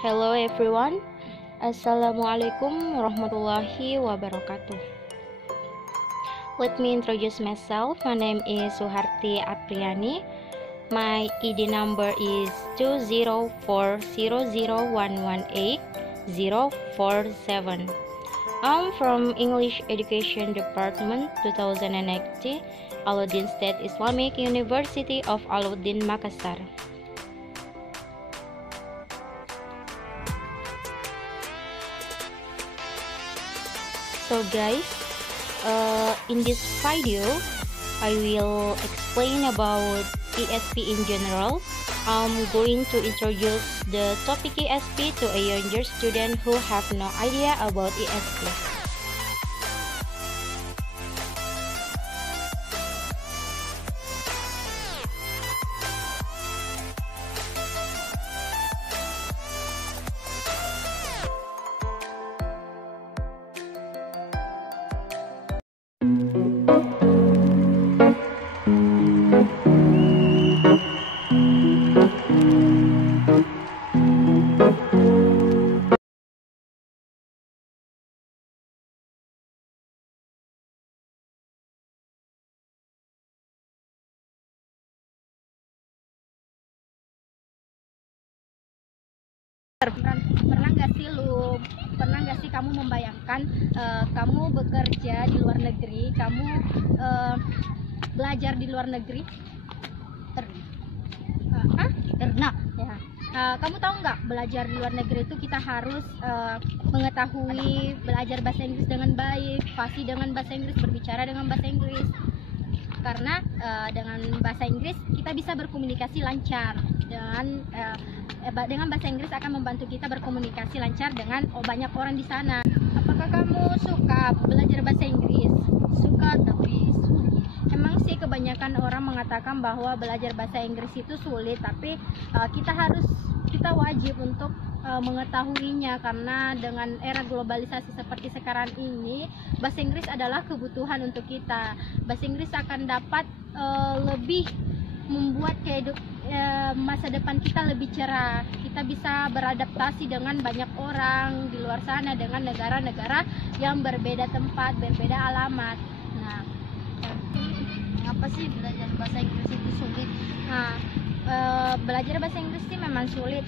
Hello everyone, Assalamualaikum warahmatullahi wabarakatuh. Let me introduce myself. My name is Suharti Apriani. My ID number is 20400118047. I'm from English Education Department 2019, Alauddin State Islamic University of Alauddin, Makassar. So guys, in this video I will explain about ESP in general. I'm going to introduce the topic ESP to a younger student who have no idea about ESP. Pernah nggak sih kamu membayangkan kamu bekerja di luar negeri, kamu belajar di luar negeri? Pernah ya. Kamu tahu nggak, belajar di luar negeri itu kita harus mengetahui belajar bahasa Inggris dengan baik, fasih dengan bahasa Inggris, berbicara dengan bahasa Inggris, karena dengan bahasa Inggris kita bisa berkomunikasi lancar dengan bahasa Inggris akan membantu kita berkomunikasi lancar dengan banyak orang di sana. Apakah kamu suka belajar bahasa Inggris? Suka, tapi sulit. Emang sih kebanyakan orang mengatakan bahwa belajar bahasa Inggris itu sulit, tapi kita wajib untuk mengetahuinya, karena dengan era globalisasi seperti sekarang ini, bahasa Inggris adalah kebutuhan untuk kita. Bahasa Inggris akan dapat lebih membuat masa depan kita lebih cerah. Kita bisa beradaptasi dengan banyak orang di luar sana, dengan negara-negara yang berbeda tempat, berbeda alamat. Nah, apa sih belajar bahasa Inggris itu sulit? Nah, belajar bahasa Inggris sih memang sulit.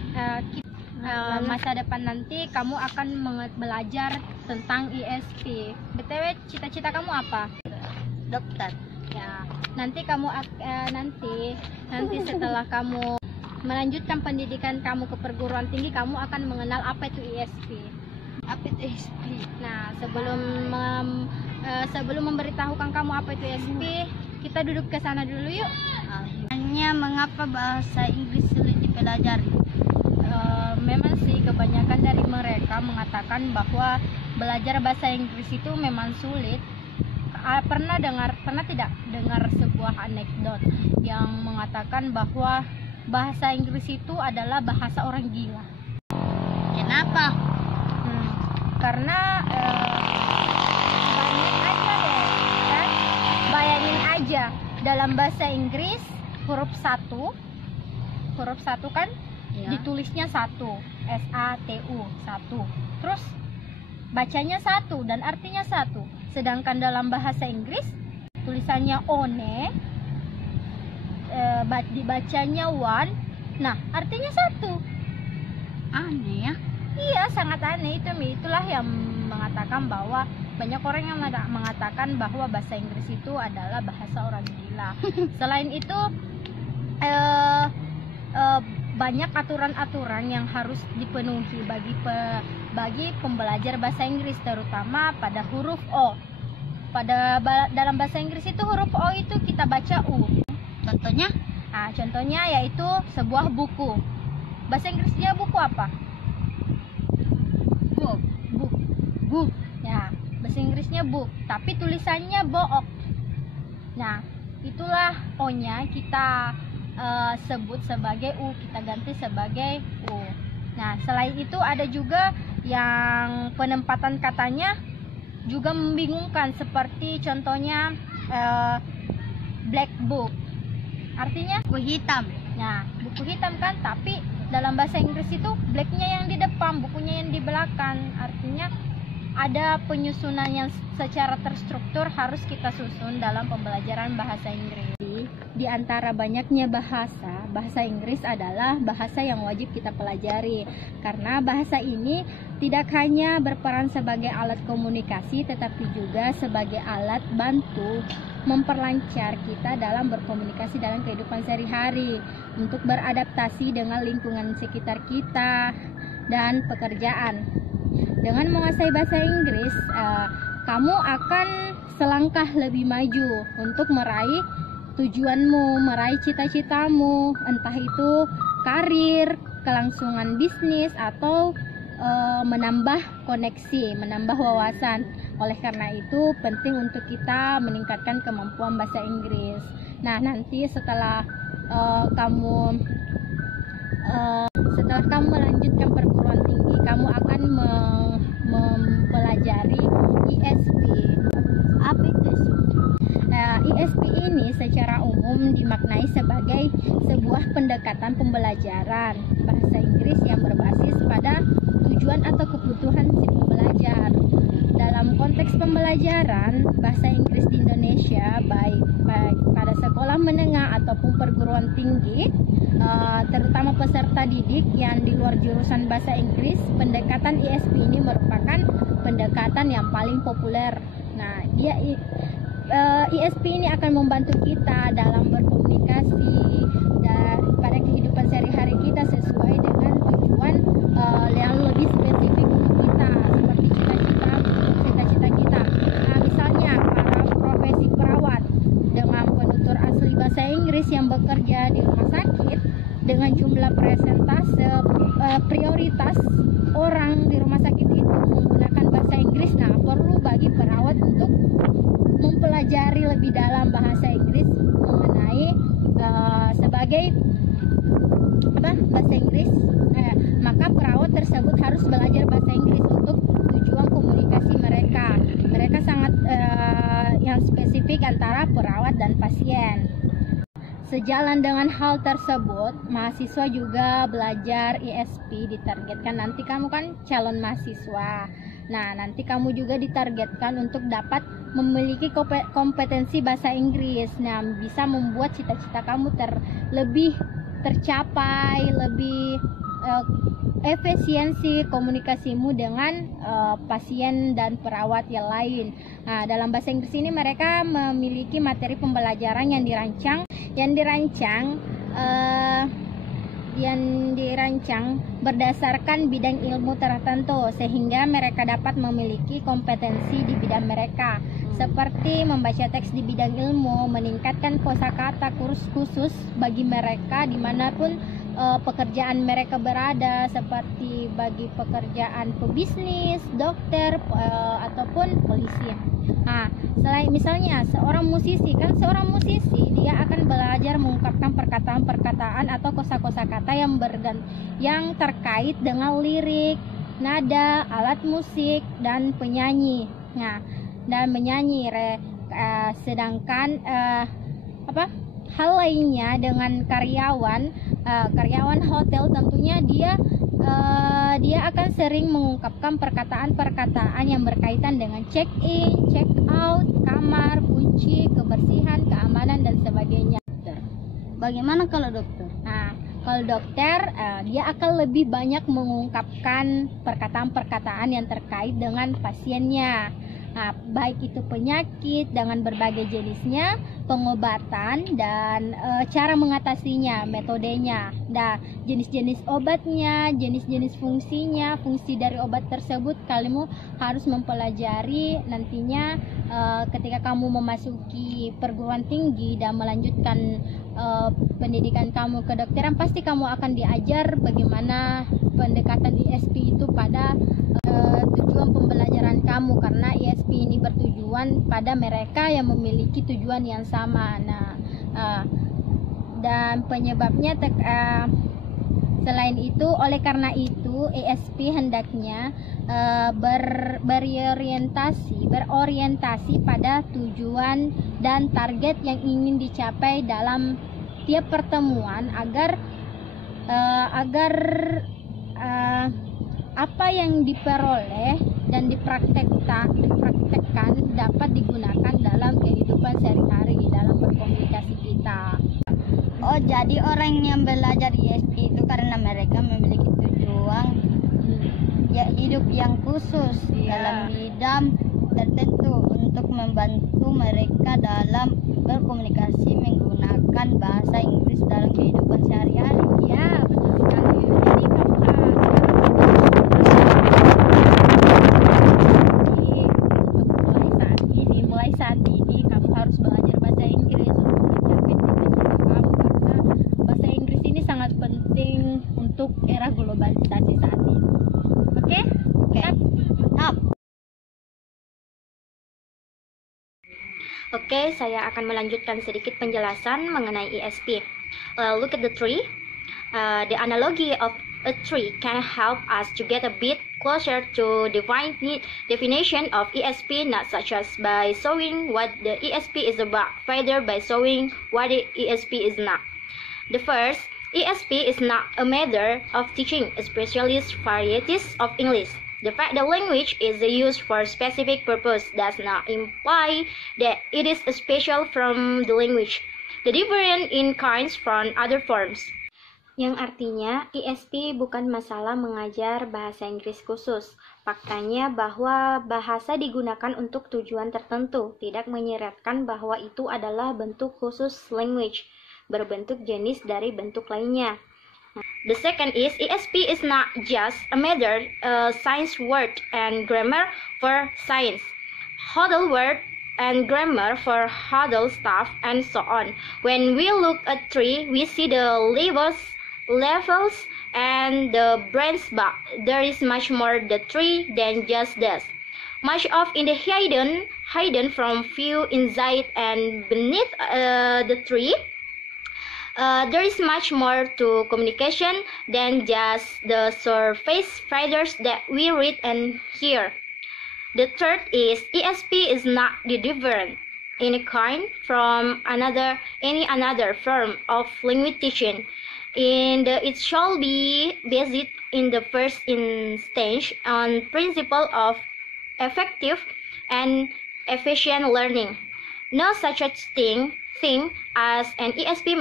Masa depan nanti kamu akan belajar tentang ESP. BTW, cita-cita kamu apa? Dokter. Ya, nanti setelah kamu melanjutkan pendidikan kamu ke perguruan tinggi, kamu akan mengenal apa itu ESP. Apa itu ESP? Nah, sebelum memberitahukan kamu apa itu ESP, kita duduk ke sana dulu yuk. Hanya mengapa bahasa Inggris sulit dipelajari? Memang sih kebanyakan dari mereka mengatakan bahwa belajar bahasa Inggris itu memang sulit. Pernah tidak dengar sebuah anekdot yang mengatakan bahwa bahasa Inggris itu adalah bahasa orang gila? Kenapa? Karena bayangin aja dalam bahasa Inggris huruf satu kan Ya. ditulisnya satu, SATU, satu, terus bacanya satu dan artinya satu. Sedangkan dalam bahasa Inggris tulisannya one, dibacanya one, nah artinya satu. Aneh ya? Iya, sangat aneh. Itulah yang mengatakan bahwa banyak orang yang mengatakan bahwa bahasa Inggris itu adalah bahasa orang gila. Selain itu banyak aturan-aturan yang harus dipenuhi bagi pembelajar bahasa Inggris, terutama pada huruf O. Dalam bahasa Inggris itu huruf O itu kita baca U. Contohnya? Contohnya yaitu sebuah buku. Bahasa Inggrisnya buku apa? Book. Ya, bahasa Inggrisnya book, tapi tulisannya book. Nah, itulah O-nya kita sebut sebagai U, kita ganti sebagai U. Nah, selain itu ada juga yang penempatan katanya juga membingungkan, seperti contohnya black book, artinya Buku hitam. nah buku hitam kan, tapi dalam dalam bahasa Inggris itu blacknya yang di depan, bukunya yang di belakang. Artinya ada penyusunan yang secara terstruktur harus kita susun dalam pembelajaran bahasa Inggris. Di antara banyaknya bahasa Inggris adalah bahasa yang wajib kita pelajari, karena bahasa ini tidak hanya berperan sebagai alat komunikasi, tetapi juga sebagai alat bantu memperlancar kita dalam berkomunikasi dalam kehidupan sehari-hari, untuk beradaptasi dengan lingkungan sekitar kita dan pekerjaan. Dengan menguasai bahasa Inggris, kamu akan selangkah lebih maju untuk meraih tujuanmu, meraih cita-citamu, entah itu karir, kelangsungan bisnis, atau menambah koneksi, menambah wawasan. Oleh karena itu penting untuk kita meningkatkan kemampuan bahasa Inggris. Nah, nanti setelah kamu melanjutkan perguruan tinggi, kamu akan mempelajari ISP. Apa itu? ISP ini secara umum dimaknai sebagai sebuah pendekatan pembelajaran bahasa Inggris yang berbasis pada tujuan atau kebutuhan si pembelajar. Dalam konteks pembelajaran bahasa Inggris di Indonesia, baik pada sekolah menengah ataupun perguruan tinggi, terutama peserta didik yang di luar jurusan bahasa Inggris, pendekatan ISP ini merupakan pendekatan yang paling populer. Nah, ISP ini akan membantu kita dalam berkomunikasi dan pada kehidupan sehari-hari kita sesuai dengan tujuan yang lebih spesifik untuk kita, seperti cita-cita kita. Nah, misalnya para profesi perawat dengan penutur asli bahasa Inggris yang bekerja di rumah sakit, dengan jumlah persentase prioritas orang di rumah sakit itu menggunakan bahasa Inggris. Nah, perlu bagi perawat untuk mempelajari lebih dalam bahasa Inggris mengenai sebagai bahasa Inggris. Maka perawat tersebut harus belajar bahasa Inggris untuk tujuan komunikasi mereka. Mereka sangat yang spesifik antara perawat dan pasien. Sejalan dengan hal tersebut, mahasiswa juga belajar ISP ditargetkan. Nanti kamu kan calon mahasiswa. Nah, nanti kamu juga ditargetkan untuk dapat memiliki kompetensi bahasa Inggris. Nah, bisa membuat cita-cita kamu lebih tercapai, lebih efisiensi komunikasimu dengan pasien dan perawat yang lain. Nah, dalam bahasa Inggris ini mereka memiliki materi pembelajaran yang dirancang berdasarkan bidang ilmu tertentu, sehingga mereka dapat memiliki kompetensi di bidang mereka, seperti membaca teks di bidang ilmu, meningkatkan kosakata khusus bagi mereka dimanapun pekerjaan mereka berada, seperti bagi pekerjaan pebisnis, dokter, ataupun polisi. Nah, selain misalnya seorang musisi dia akan belajar mengungkapkan perkataan-perkataan atau kosa-kosa kata yang terkait dengan lirik, nada, alat musik, dan penyanyi. Nah, dan menyanyi. Sedangkan hal lainnya dengan karyawan hotel, tentunya dia akan sering mengungkapkan perkataan-perkataan yang berkaitan dengan check in, check out, kamar, kunci, kebersihan, keamanan, dan sebagainya. Bagaimana kalau dokter? Nah, kalau dokter dia akan lebih banyak mengungkapkan perkataan-perkataan yang terkait dengan pasiennya. Nah, baik itu penyakit dengan berbagai jenisnya, pengobatan, dan cara mengatasinya, metodenya, jenis-jenis obatnya, jenis-jenis fungsinya, fungsi dari obat tersebut. Kamu harus mempelajari nantinya ketika kamu memasuki perguruan tinggi dan melanjutkan pendidikan kamu kedokteran, pasti kamu akan diajar bagaimana pendekatan ISP itu pada tujuan pembelajaran kamu, karena ISP ini bertujuan pada mereka yang memiliki tujuan yang sama. Nah, dan penyebabnya selain itu, oleh karena itu ISP hendaknya berorientasi pada tujuan dan target yang ingin dicapai dalam tiap pertemuan, agar agar apa yang diperoleh dan dipraktekkan dapat digunakan dalam kehidupan sehari-hari dalam berkomunikasi kita. Oh, jadi orang yang belajar ISP itu karena mereka memiliki tujuan ya hidup yang khusus dalam bidang tertentu untuk membantu mereka dalam berkomunikasi menggunakan bahasa Inggris dalam kehidupan sehari-hari. Ya, betul sekali. Jadi kamu mulai saat ini kamu harus belajar bahasa Inggris untuk mencapai cita-cita kamu, karena bahasa Inggris ini sangat penting untuk era globalisasi saat ini. Oke? Mantap. Oke, saya akan melanjutkan sedikit penjelasan mengenai ESP. Look at the tree. The analogy of a tree can help us to get a bit closer to definition of ESP, not such as by showing what the ESP is about, rather by showing what the ESP is not. The first, ESP is not a matter of teaching, especially varieties of English. The fact the language is used for specific purpose does not imply that it is special from the language. The different in kinds from other forms. Yang artinya, ESP bukan masalah mengajar bahasa Inggris khusus. Faktanya bahwa bahasa digunakan untuk tujuan tertentu, tidak menyeratkan bahwa itu adalah bentuk khusus language, berbentuk jenis dari bentuk lainnya. The second is ESP is not just a matter science word and grammar for science, hodl word and grammar for hodl stuff, and so on. When we look at tree, we see the levels and the branch, but there is much more the tree than just that. Much of in the hidden from view inside and beneath the tree. There is much more to communication than just the surface figures that we read and hear. The third is ESP is not the different in a kind from any other form of language teaching. It shall be based in the first instance on principle of effective and efficient learning. No such a thing as an ESP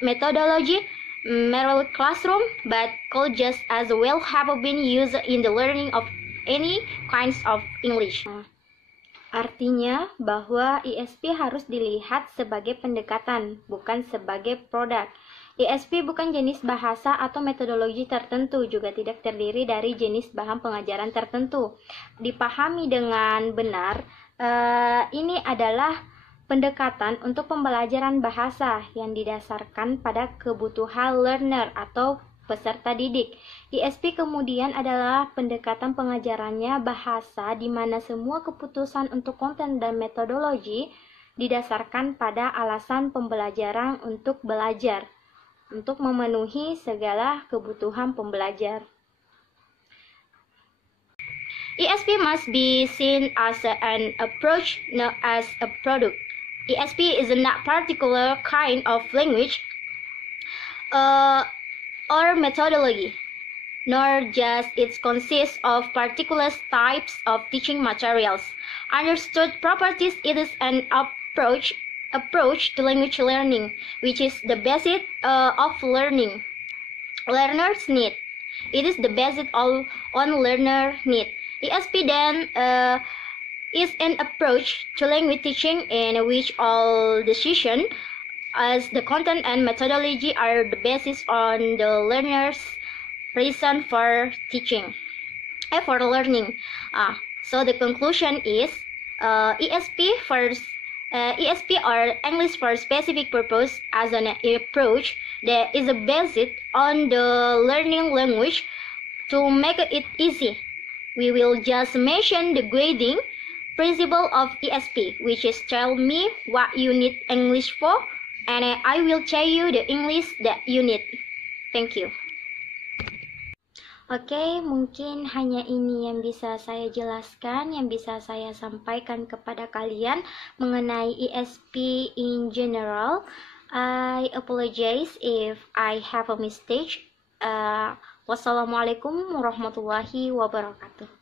methodology, model classroom, but could just as well have been used in the learning of any kinds of English. Artinya bahwa ESP harus dilihat sebagai pendekatan, bukan sebagai produk. ESP bukan jenis bahasa atau metodologi tertentu, juga tidak terdiri dari jenis bahan pengajaran tertentu. Dipahami dengan benar, ini adalah pendekatan untuk pembelajaran bahasa yang didasarkan pada kebutuhan learner atau peserta didik. ESP kemudian adalah pendekatan pengajarannya bahasa di mana semua keputusan untuk konten dan metodologi didasarkan pada alasan pembelajaran untuk belajar, untuk memenuhi segala kebutuhan pembelajar. ESP must be seen as an approach, not as a product. ESP is not particular kind of language or methodology, nor just it consists of particular types of teaching materials. Understood properties, it is an approach to language learning, which is the basis of learning. Learners need. It is the basis on learner need. ESP then is an approach to language teaching in which all decisions as the content and methodology are the basis on the learner's reason for teaching, for learning. So the conclusion is ESP or English for specific purpose as an approach that is based on the learning language to make it easy. We will just mention the grading principle of ESP, which is tell me what you need English for, and I will tell you the English that you need. Thank you. Oke, mungkin hanya ini yang bisa saya jelaskan, yang bisa saya sampaikan kepada kalian mengenai ESP in general. I apologize if I have a mistake Wassalamualaikum warahmatullahi wabarakatuh.